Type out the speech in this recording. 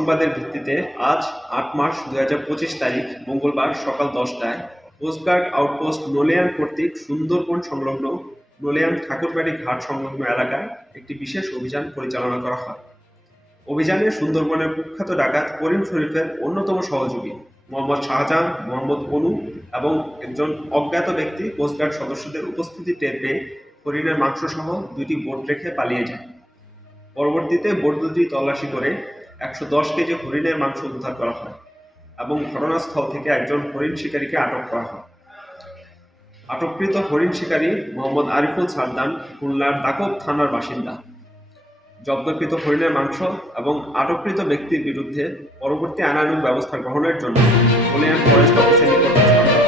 সংবাদের ভিত্তিতে আজ ৮ মার্চ ২০২৫ তারিখ মঙ্গলবার সকাল ১০টায় কোস্টগার্ড আউটপোস্ট নোলিয়ান কর্তৃক সুন্দরবন সংলগ্ন নোলিয়ান ঠাকুরবাড়ি ঘাট সংলগ্ন এলাকায় একটি বিশেষ অভিযান পরিচালনা করা হয়। অভিযানে সুন্দরবনের কুখ্যাত ডাকাত করিম শরীফের অন্যতম সহযোগী মোহাম্মদ শাহজাহান, মোহাম্মদ অনু এবং একজন অজ্ঞাত ব্যক্তি কোস্টগার্ড সদস্যদের উপস্থিতি টের পেয়ে হরিণের মাংসসহ ২টি বোট রেখে পালিয়ে যায়। পরবর্তীতে বোট দুটি তল্লাশি করে ১১০ কেজি হরিণের মাংস উদ্ধার করা হয় এবং ঘটনাস্থল থেকে একজন হরিণ শিকারীকে আটক করা হয়। আটককৃত হরিণ শিকারী মোহাম্মদ আরিফুল সারদান খুলনার দাকব থানার বাসিন্দা। জব্দকৃত হরিণের মাংস এবং আটককৃত ব্যক্তির বিরুদ্ধে পরবর্তী আইনানুগ ব্যবস্থা গ্রহণের জন্য নোলিয়ান ফরেস্ট অফিসের নিকট হস্তান্তর